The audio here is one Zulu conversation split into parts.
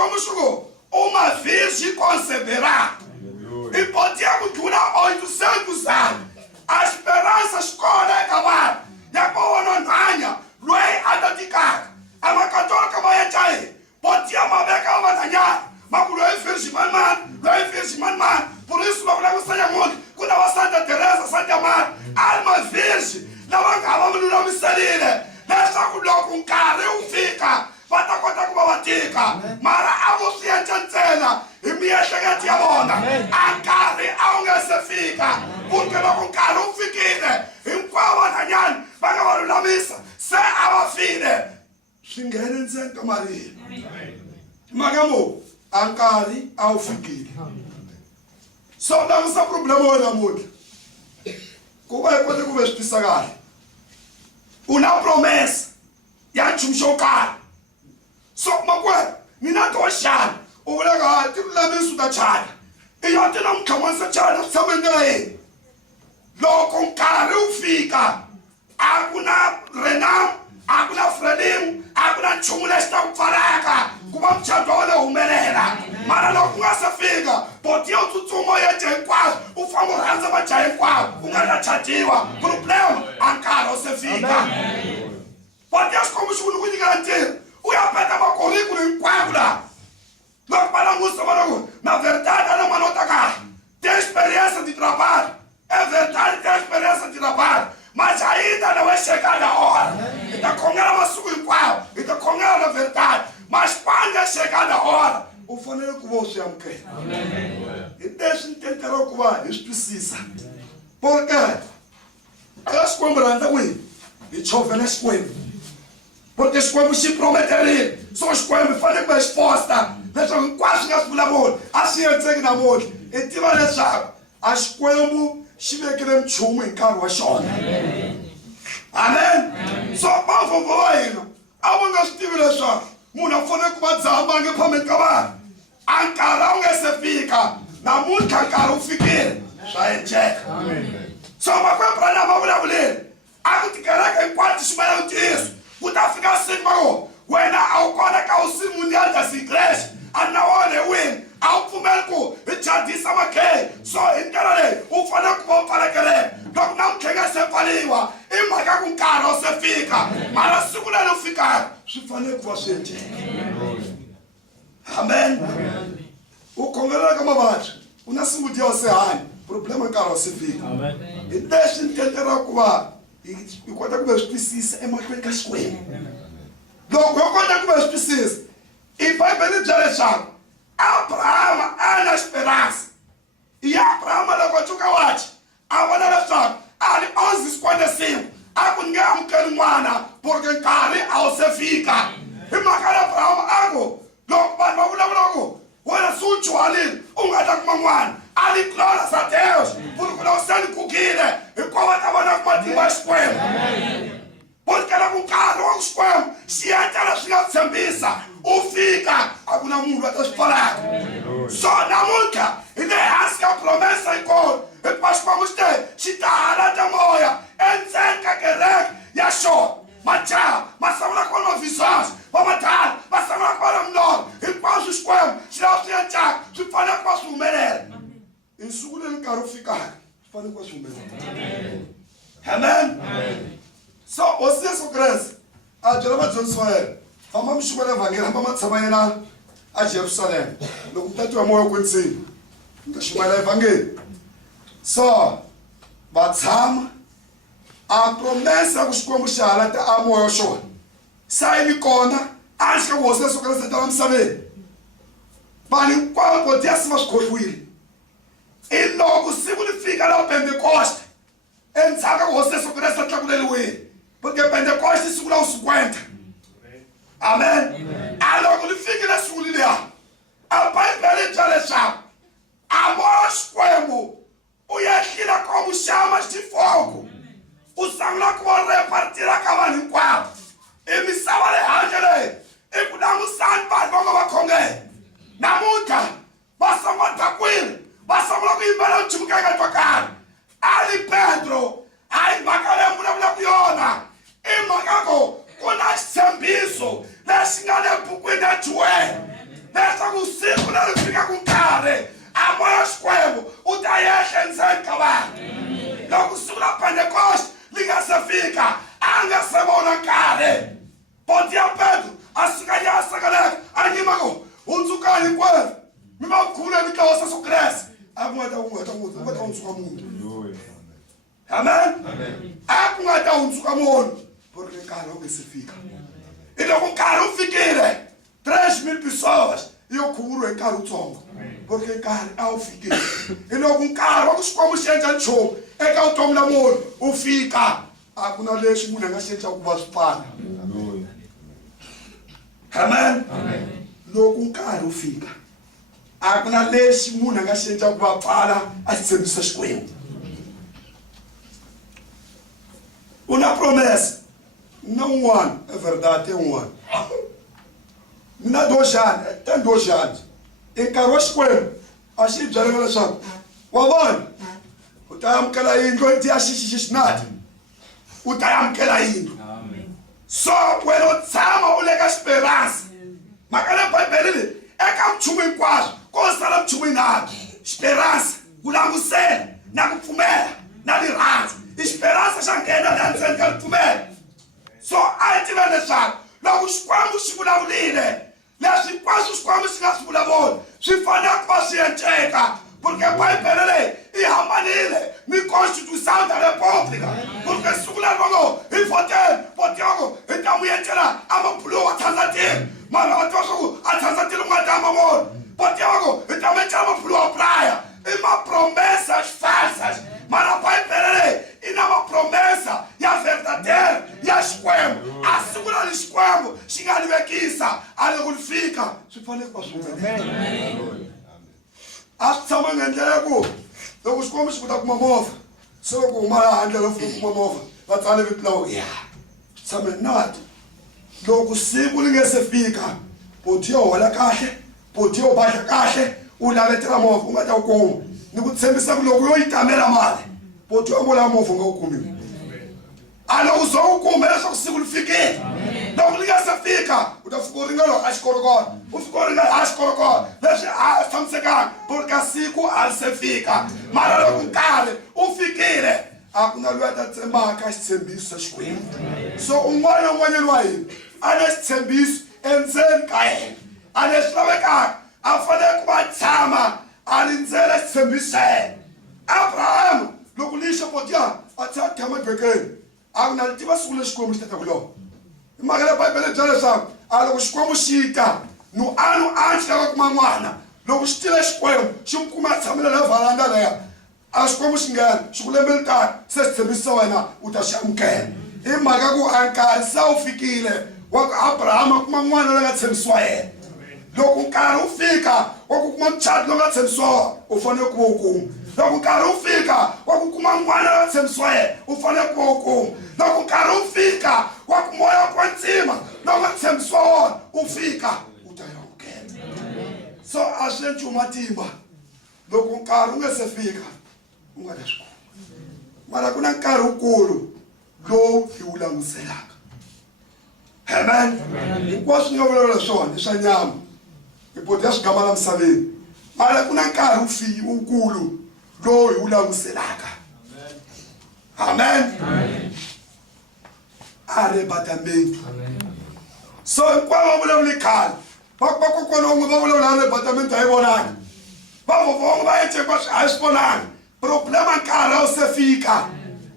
como chegou, uma virgem conceberá. E podíamos durar 800 anos. A esperança escolhe acabar. Depois não ganha, não é adaticar. A macadoca vai até podíamos haver que ela ganhar. Mas não é virgem, não é virgem, por isso não leva Santa Monte. Quando a Santa Teresa, Santa Mar, alma virgem, não acabamos no nome Serina. Deixa com um cara, eu fica. Vai estar conta com uma batica. Mara a você a chancela. E minha chega de amona. A carne aonde se fica. Porque não com cara um fiquine. Em qual a ganhar, vai acabar na missa. Se a fine. Xingere em Santa Maria. Magamo, a carne ao fiquine. Só dá esse problema hoje, amor. Como é que eu vou explicar? Uma promessa. E a gente me chocar. Só uma coisa. Nina tô achando. O legal, tipo lá mesmo da chara. E eu te não quero essa chara, sabe daí? Logo com cara eu fica. Aguna renam, aguna fredim, aguna chumulesta faraca. Como a chadora o merera. Mas não com essa figa. Porque eu tu tomo e tem quase. O famoso vai ter quase. O cara chativa. Problema. A cara você fica. Pode Deus como se não garantir. O Iapeta vai currículo em quadra. Não para na verdade, não é uma nota cá. Tem experiência de trabalho. É verdade, tem experiência de trabalho. Mas ainda não é chegada a hora. Então com ela vai subir qual. Então com ela na verdade. Mas quando é chegada a hora, o faneiro que você ama quer. E deixa de tentar ocupar. Isso precisa. Por quê? Elas compram aí. E chove nas coisas. Porque os coelhos se prometerem. São os coelhos que fazem uma resposta. Deixam quase que as namoro. Assim eu digo que namoro. E te vai deixar. As coelhos se vê que nem chumbo em carro a chora. Amém? Só para favor ainda. Aonde eu estive deixando. Muna fone com a desamanga para me acabar. Ancarão esse fica. Na música ancarão fique. Xai-Xai. Só uma coisa para não mulher. A gente quer que enquanto esperam disso. Puta ficar assim, mano. When I call the Council Mundial das igrejas, and now on the win, ao Fumelco, e já disse a Maquei, só em Caralê, o Fanaco vão para querer, não quer ser faliwa, e marcar com cara, você fica, mas a segunda não ficar, se Fanaco você tem. Amém? O Congresso é como bate, o nosso dia você ai, problema é cara, você fica. E deixa de tentar ocupar. E quando a gente precisa, é uma coisa que as coisas. Então, quando a gente precisa, e vai bem de Alexandre, Abraão é na esperança. E Abraão é na Chucawate. A Wana Alexandre, ali 11:55. A Cunham Canuana, porque Cari ao se fica. E Macara Abraão, água. Logo, logo. Olha, sujo ali, gata com uma ali, glórias a Deus, porque não sei o que é, e como estava na parte mais coelho. Porque era com carro, os coelhos, se entra na cidade de Sambisa, o fica, alguma mulher das palavras. Só na música, e nem acha a promessa em cor, e depois vamos ter, se está lá da moia, em cerca que reg, e achou, mas tchau, mas só lá com uma visão. Vamos matar, mas só lá com a menor, e quase os coelhos, se não se entra, se fala com a sua mulher. Em segunda ele quer ficar. Fale com a sua mulher. Amém? Só você só cresce. A Jeroma Johnson vamos chamar a Evangelho, vamos chamar a Jerusalém. Não conta tua mãe com isso. Não chamar a Evangelho. Só, batsama. A promessa que os como chala até a moa show. Sai me conta, acho que você só cresce até não saber. Para qual poder se mas construir. E logo significa lá o Pentecoste. Ele sabe que você só cresce até com ele. Porque Pentecoste segura os 50. Amém? A logo ele fica na sua ideia. A pai pede de Alexandre. A voz como o Yakira como chamas de fogo. O sangue como repartir a cavalo em quatro. E me salva de Angele. E podemos sangue para não comer. Na muita. Passa uma taquila. Passa logo em Belém, tipo que é tua cara. Ali Pedro, aí Macarena, mulher piona. E Macaco, quando a sambiço, deixa enganar por cuidar de ué. Deixa logo o ciclo ele fica com carne. A moia Xikwembu, o Dayeche nzeni kabana. Logo o ciclo da Pentecoste, liga se fica. Anga se bona carne. Podia Pedro, a cigalha, a sagalha, a nimago, um zucalho quando. Me malcura de que você só cresce. Alguma da um zucamundo. Amém? Alguma da um zucamundo. Porque o cara não se fica. Então o cara não fica. 3.000 pessoas. E eu cubro o cara o tongo. Porque o cara é o fique. Então o cara, vamos como gente de show. É que eu tomo na mão. O fica. Alguma leite, mulher, a gente alguma espada. Amém? Logo o cara o fica. Alguma leite, mulher, a gente alguma para. A gente se escolhe. Uma promessa. Não um ano, é verdade, tem um ano. Não é 2 anos, tem 2 anos. Encarou a Xikwembu. A gente já lembra só. O avô, o Tayam que ela indo, o dia xixi nada. O Tayam que ela indo. Só quando chama o lega esperança. Mas que ela vai perder, é que eu chumo em quase. Como ela chumo em nada. Esperança, o Langusela, na Fumera, na Lirasa. Esperança já quer na Lirasa, Fumera. Só aí tiver deixado. Logo os quamos se mudam líder. Nesse quase os quamos se nasce mudam. Se falhar com a científica. Porque vai perder. E a manilha. Na Constituição da República. Porque se o levar e votar. Então me entrar. A mão pulou a Tanzania. Mas a Tanzania não vai dar amor. Votar. Então me entrar a mão pulou a praia. E uma promessas falsas. Mas não vai perder. E não é uma promessa. E a verdadeira. E a Xikwembu. A segura de Xikwembu. Chega ali aqui. A glorifica. Se falei com a sua. Amém. Acho que são manganjego. Eu vos como escutar com uma mova. Se eu com uma anda, eu fui com uma mova. Vai estar ali pelo. Sabe nada. Logo sigo ninguém se fica. Podia olhar caixa. Podia baixar caixa. O lado de mova. Como é que eu como? Não sempre sabe logo eu e também a mãe. Podia olhar a mova comigo. Ah, não usou o comer, só consigo ficar. Não liga se fica. O da ficou ringando, acho que agora. O ficou ringando, acho que agora. Deixa, estamos chegando. Porque assim se fica. Mas não com cara, o fiqueira. A quando a lua da semana, que serviço as coisas. Só ano aí. A nesse serviço, em zen cair. A nesse navegar. A fazer com a chama. A linzer esse serviço é. Abraham, logo lixa podia. Até que a mãe pequena. Agora tive as coisas como está agora. Mas ela vai pela direção. Ela os como chita. No ano antes ela com uma mana. Logo estilo escola. Se um começa a me levar lá na lei. As como xingar. Se o levantar. Se serviço é na o da chama quer. E magago ancar sal fiquile. O Abraham com uma mana lá serviço é. Logo o cara fica. O com uma chat lá serviço. O fone com o logo o cara fica, o com uma mana serviço é, o fone com logo o cara fica, o com moia com cima, logo serviço o fica, o tairão quer. Só a gente uma timba, logo o cara se fica, uma das coisas. Mas quando o cara o couro, logo e o Langusela. Amém. Enquanto não houve relação, deixa nhamo, e podia chegar mal a saber. Mas quando o cara o filho, o couro Doi Langusela. Amém. Arrebatamento. Só quando vamos ligar. Quando vamos arrebatamento aí bonado. Vamos vai ter para responder. Problema cara você fica.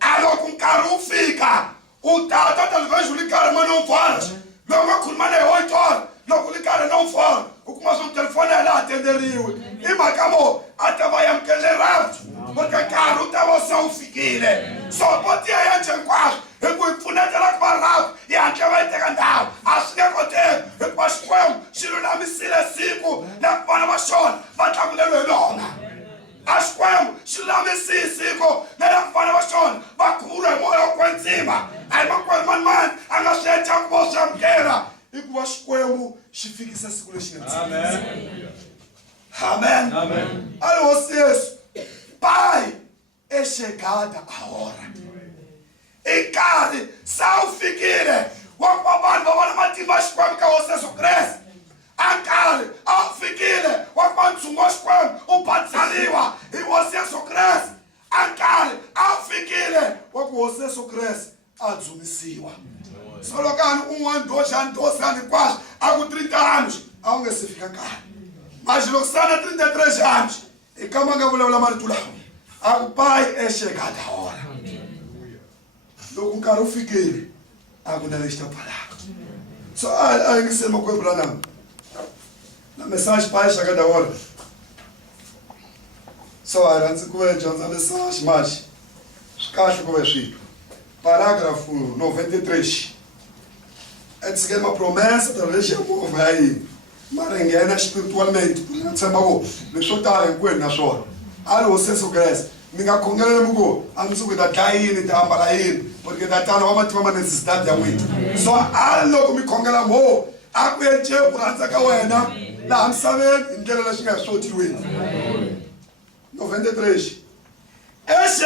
Alô com caro fica. O tata talvez o ligar mas não fala. Não com mane 8 horas. Não com ligar não fala. O que mais um telefone lá atenderia. E macamo até vai amquele rápido. Porque caro tá você o fiqueire. Só pode ir a gente quase. Eu vou funer ela com rápido. E a gente vai ter que andar. Assim que acontece. Eu passo com ele. Se não dá me sila 5. Na pana machona. Vai estar com ele lona. As quando se lá me 5. Na pana machona. Vai curar e morrer com cima. Aí uma coisa man. A nossa gente é com você amqueira. E com as quando se fica essa segurança. Amém. Amém. Amém. Olha vocês. Pai, é chegada a hora. E cara, sal fiqueira. O papado vai matar mais quando que você só cresce. Ankari, afikile, wakwanzungoskwem, uphatsaliwa, iwoseso Kristu. Ankari, afikile, wakuwoseso Kristu, adzumisiwa. Solokani dois quase, há 30 anos, aonde se fica caro. Mas não está 33 anos, e como é que eu vou levar o pai é chegada a hora. Logo um cara fiquei, agora ela está parada. Só aí que você não coisa para não. Na mensagem pai chegada a hora. Só aí antes que eu a mensagem, mas os caras que eu parágrafo 93. É de seguir uma promessa, talvez já morra aí. Maranguena espiritualmente. Por exemplo, deixa eu estar em coisa na sua. Alô, você só cresce. Minha congregação é muito. A música da Caíne, da Ambaraíne. Porque da Tana, vamos ter uma necessidade de muito. Só alô, me congregação. A coisa é por essa cauena. Lá, sabe? Em que ela chega a sua 93. Esse